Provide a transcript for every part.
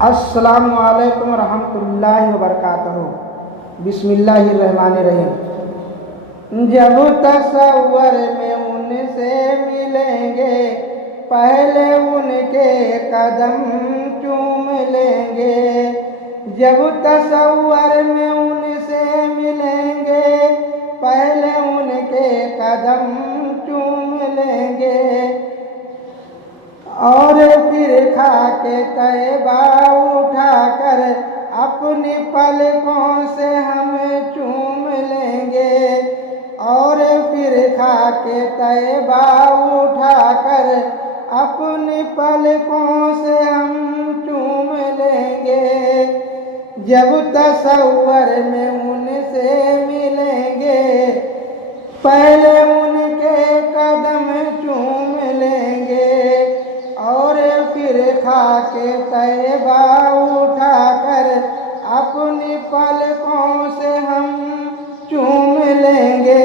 अस्सलामु अलैकुम रहमतुल्लाहि व बरकातहू। बिस्मिल्लाहिर्रहमानिर्रहीम। जब तसव्वुर में उनसे मिलेंगे, पहले उनके कदम चूम लेंगे। जब तसव्वुर में उनसे मिलेंगे, पहले उनके कदम चूम लेंगे। और फिर खाके तैबा उठाकर अपनी पलकों से हम चूम लेंगे। और फिर खाके तैबा उठाकर अपनी पलकों से हम चूम लेंगे। जब तसव्वुर में उनसे मिलेंगे, पहले उनके कदम चूम लेंगे। और फिर खाके तैबा उठाकर अपनी पलकों से हम चूम लेंगे।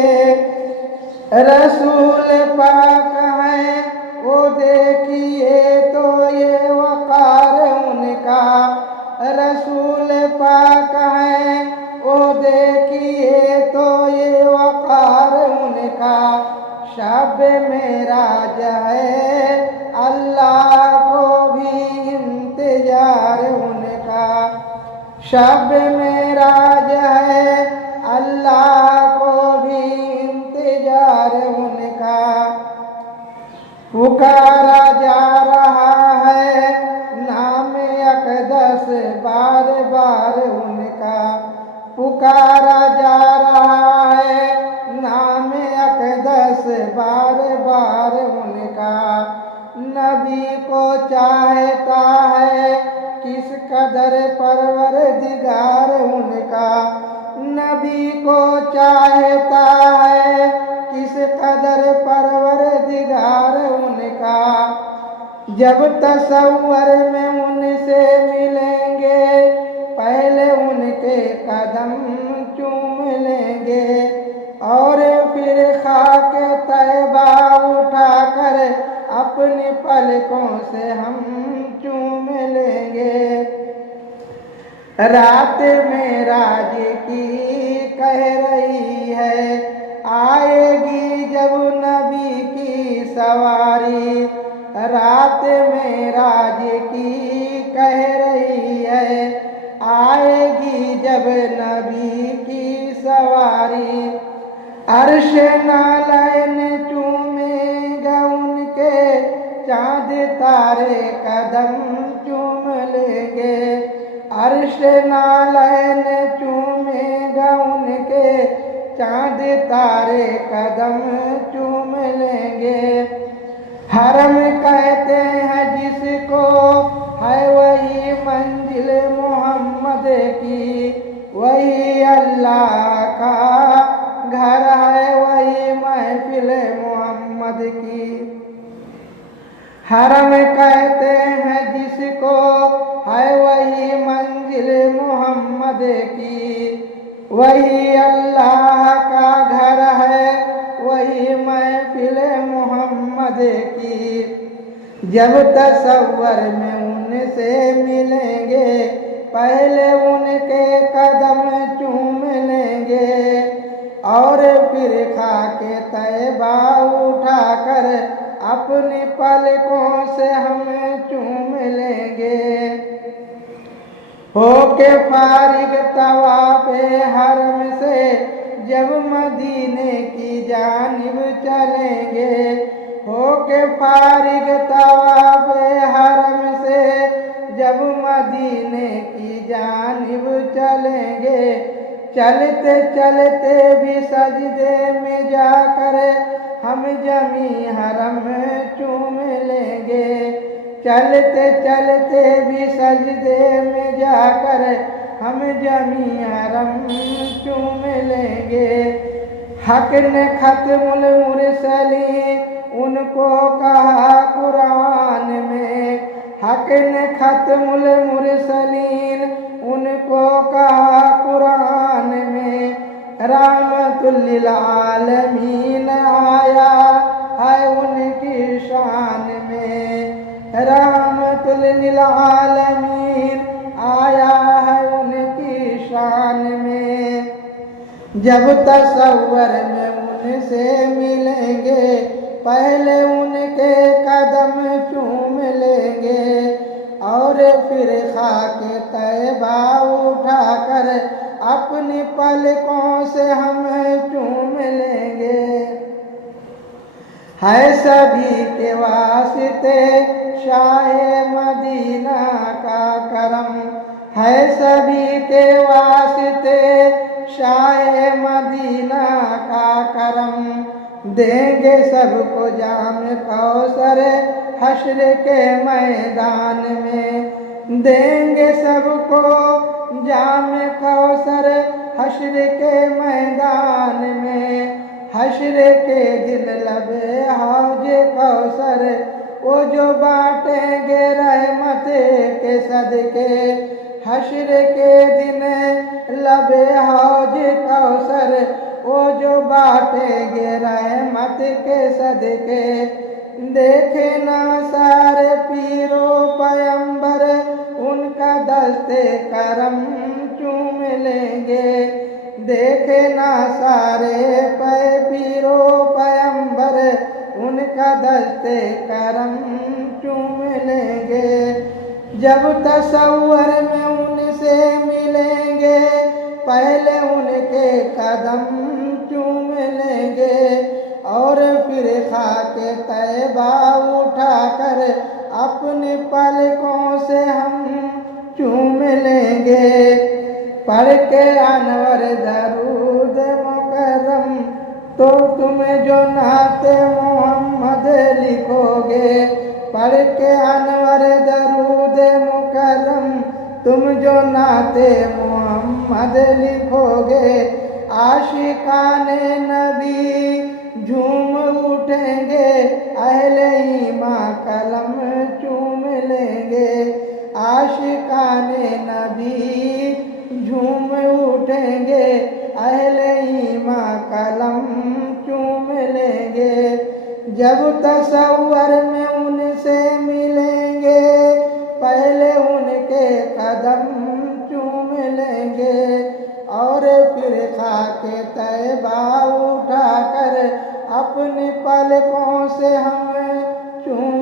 रसूल पाक हैं वो देखिए तो ये वक़ार उनका। रसूल पाक हैं वो देखिए तो ये वक़ार उनका। शब मेराज है अल्लाह को भी इंतजार उनका। शब मेराज है अल्लाह को भी इंतजार उनका। पुकारा जा रहा है नाम अक़दस बार बार उनका। पुकारा जा रहा है नाम अक़दस बार बार उनका। नबी को चाहता है किस कदर परवरदिगार उनका। नबी को चाहता है किस कदर परवरदिगार उनका। जब तसव्वुर में उनसे मिलेंगे, पहले उनके कदम चूम लेंगे। और फिर खाके तैबा उठाकर अपनी पलकों से हम चूम लेंगे। रात मेराज की कह रही है आएगी जब नबी की सवारी। रात मेराज की कह रही है आएगी जब नबी की सवारी। अर्श नालैन चूमेगा उनके, चाँद तारे कदम चूम लेंगे। अर्श नालैन चूमेगा उनके, चाँद तारे कदम चूम लेंगे। हरम कहते हैं जिसको है वही मंजिल मोहम्मद की। वही अल्लाह का घर है वही महफिल मोहम्मद की। हरम कहते हैं जिसको है वही मंजिल मोहम्मद की। वही अल्लाह का घर है वही महफिल मोहम्मद की। जब तसव्वुर में उनसे मिलेंगे, पहले उनके कदम चूम लेंगे। और फिर खाके तैबा उठाकर अपनी पलकों से हम चूम लेंगे। होके फारिग तवाफ़े हरम से जब मदीने की जानिब चलेंगे। होके फारिग तवाफ़े हरम से जब मदीने की जानिब चलेंगे। चलते चलते भी सजदे में जाकर हम जमी हरम चूम लेंगे। चलते चलते भी सजदे में जाकर हम जमी हरम चूम लेंगे। हक ने खत्मुल मुरसलीन उनको कहा कुरान में। हक ने खत्मुल मुरसलीन उनको कहा कुरान में। रहमतुल लिल आलमीन आया है उनकी शान में। रहमतुल लिल आलमीन जब तसव्वुर में उनसे मिलेंगे पहले उनके कदम चूम लेंगे और फिर खाके तैबा उठाकर अपनी पलकों से हम चूम लेंगे। है सभी के वास्ते शाहे मदीना का करम, है सभी के वास्ते शाहे मदीना का करम। देंगे सबको जाम कौसर हश्र के मैदान में, देंगे सबको जाम कौसर हश्र के मैदान में। हश्र के दिन लबे हौज कौसर वो जो बांटेंगे रहमत के सदके। हश्र के दिन लबे हौज कौसर वो जो बांटेंगे रहमत के सदके। देखे ना सारे पीरो पैगंबर उनका दस्ते करम चूम लेंगे। देखे ना सारे पीरो पैगंबर उनका दस्ते करम चूम लेंगे। जब तसव्वुर में उनसे मिलेंगे पहले उनके कदम चूम लेंगे और फिर खाके तैबा उठाकर अपने पलकों से हम चूम लेंगे। पढ़ के अनवर दरूद मुकर्रम तो तुम जो नाते मोहम्मद लिखोगे। पढ़ के अनवर दरूद मुकर्रम तुम जो नाते मोहम्मद लिखोगे। आशिकाने नबी झूम उठेंगे अहले ईमान कलम चूम लेंगे। आशिकाने नबी झूम उठेंगे अहले ईमान कलम चूम लेंगे। जब तसव्वुर में उनसे मिलेंगे पहले उनके कदम चूम लेंगे और फिर खाके तैबा उठाकर अपनी पलकों से हम चूम